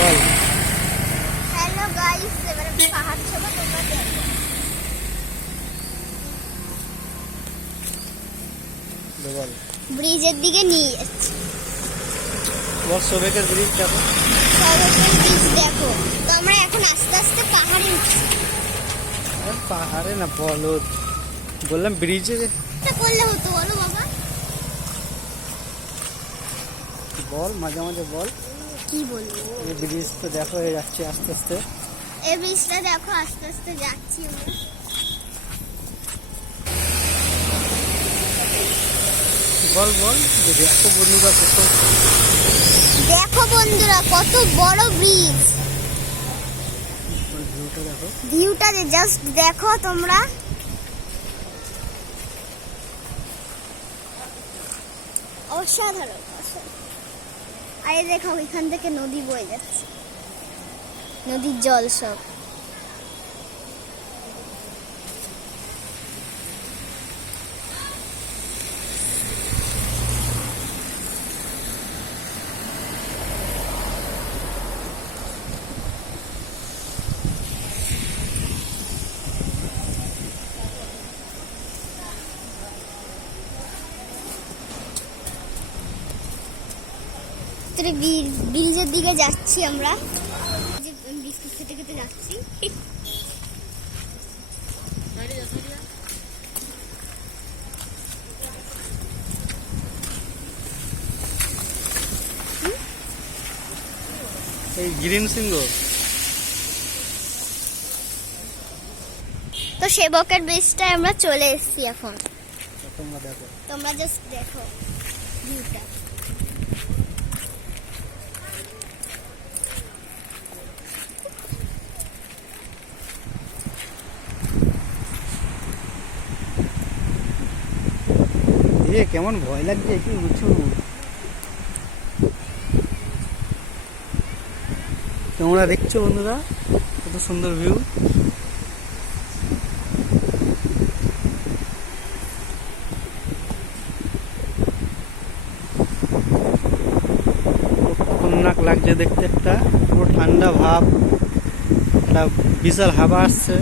বল। Hello guys, এবারে পাহাড় ছবি তোমরা দেখো। বল ব্রিজের দিকে নিয়ে যাচ্ছি। বল সোবেকের ব্রিজ দেখো। সবাইকে ব্রিজ দেখো। তো আমরা এখন আস্তে আস্তে পাহাড়ে উঠছি। পাহাড়ে না, বলো বললাম ব্রিজে। এটা করলে হতো, বলো বাবা। বল মাঝে মাঝে বল। কি বলবো? এই ব্রিজ তো দেখো হয়ে যাচ্ছে আস্তে আস্তে। এই ব্রিজটা দেখো, আস্তে আস্তে যাচ্ছি আমরা। বল বল যে দেখো বন্ধুরা কত, দেখো বন্ধুরা কত বড় ব্রিজ। ভিউটা দেখো। ভিউটা জাস্ট দেখো তোমরা। অসাধারণ অসাধারণ। আর এই দেখো ওইখান থেকে নদী বয়ে যাচ্ছে, নদীর জল সব। ব্রিজের দিকে যাচ্ছি আমরা, বিস্কুট খেতে খেতে যাচ্ছি। এই গ্রিন সিংহ। তো সেবকের ব্রিজটায় আমরা চলে এসেছি এখন। তোমরা দেখো, তোমরা জাস্ট দেখো ভিউটা। এ কেমন ভয় লাগছে, কি উঁচু। তোমরা দেখছো বন্ধুরা কত সুন্দর ভিউ। খতরনাক লাগছে দেখতে, একটা পুরো ঠান্ডা ভাব, একটা বিশাল হাওয়া আসছে।